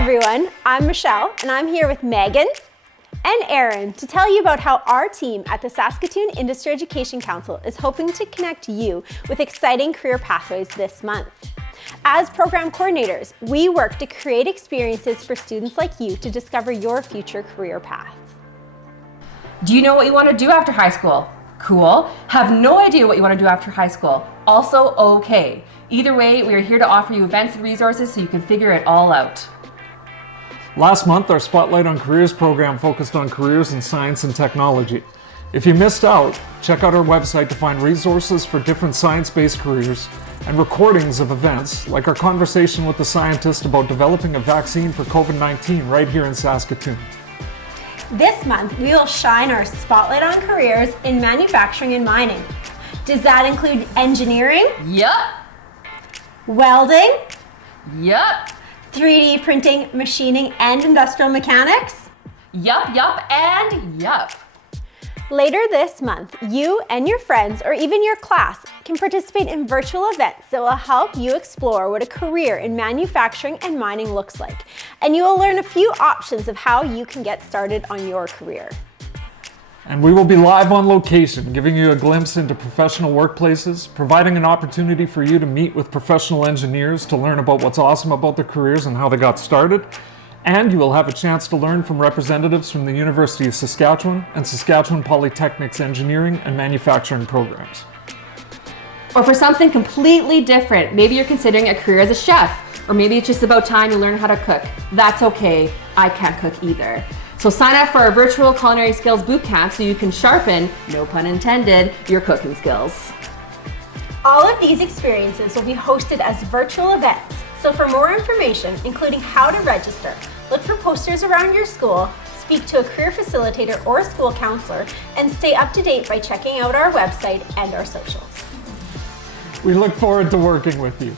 everyone, I'm Michelle and I'm here with Megan and Aaron to tell you about how our team at the Saskatoon Industry-Education Council is hoping to connect you with exciting career pathways this month. As program coordinators, we work to create experiences for students like you to discover your future career path. Do you know what you want to do after high school? Cool. Have no idea what you want to do after high school? Also okay. Either way, we are here to offer you events and resources so you can figure it all out. Last month, our Spotlight on Careers program focused on careers in science and technology. If you missed out, check out our website to find resources for different science-based careers and recordings of events, like our conversation with the scientist about developing a vaccine for COVID-19 right here in Saskatoon. This month, we will shine our spotlight on careers in manufacturing and mining. Does that include engineering? Yup. Welding? Yup. 3D printing, machining, and industrial mechanics? Yup, and yup. Later this month, you and your friends or even your class can participate in virtual events that will help you explore what a career in manufacturing and mining looks like. And you will learn a few options of how you can get started on your career. And we will be live on location, giving you a glimpse into professional workplaces, providing an opportunity for you to meet with professional engineers to learn about what's awesome about their careers and how they got started. And you will have a chance to learn from representatives from the University of Saskatchewan and Saskatchewan Polytechnic's engineering and manufacturing programs. Or for something completely different, maybe you're considering a career as a chef, or maybe it's just about time you learn how to cook. That's okay, I can't cook either. So sign up for our virtual culinary skills bootcamp so you can sharpen, no pun intended, your cooking skills. All of these experiences will be hosted as virtual events. So for more information, including how to register, look for posters around your school, speak to a career facilitator or a school counselor, and stay up to date by checking out our website and our socials. We look forward to working with you.